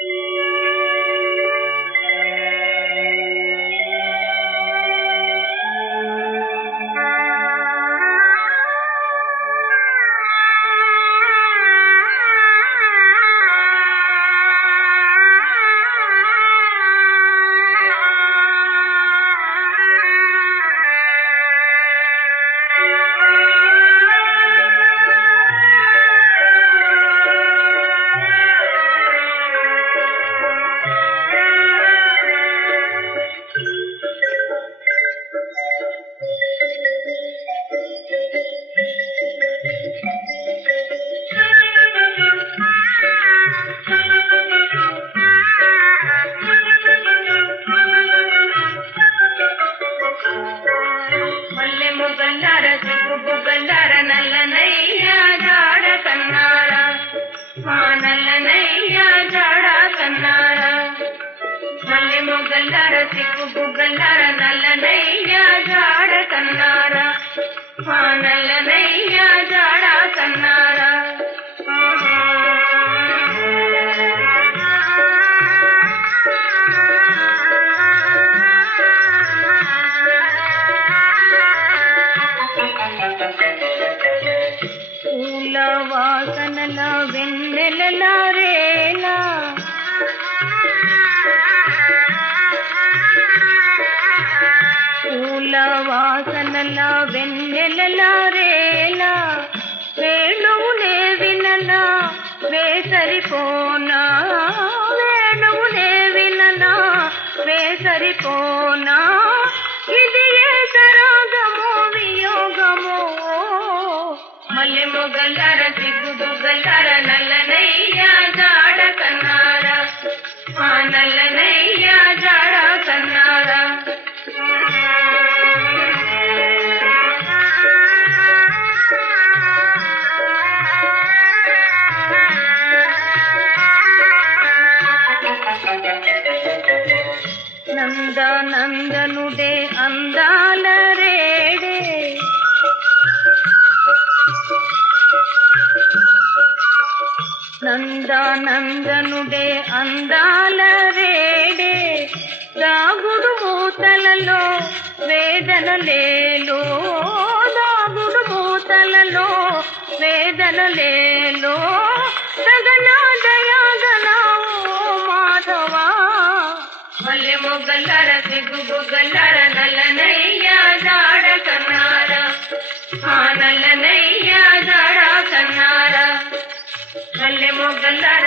మల్లె మొగల్లార సిగ్గు బుగ్గల్లార నల్లనయ్య జాడ కన్నారా. మా నల్లనయ్య జాడ కన్నారా. మల్లె మొగల్లార సిగ్గు బుగ్గల్లార నల్లనయ్య జాడ కన్నార. మా జాడ వాసనల వెన్నెలల రేలా పూల వాసనల వెన్నెలల రేలా వేణువులే వేణువునే వే సరిపోనా. వేణువులే విననా వే సరిపో నంద నందనుడే అందాల రేడే. నంద నందనుడే అందాల రేడే. దాగుడు మూతలలో వేదన లేలో దాగుడు మూతలలో వేదన లేలో సగనాద మల్లె మొగల్లర సిగ్గు బుగ్గల్లార నల్లనయ్య జాడ కన్నార. ఆ నల్లనయ్య జాడ కన్నార. మల్లె మొగ్గల్లార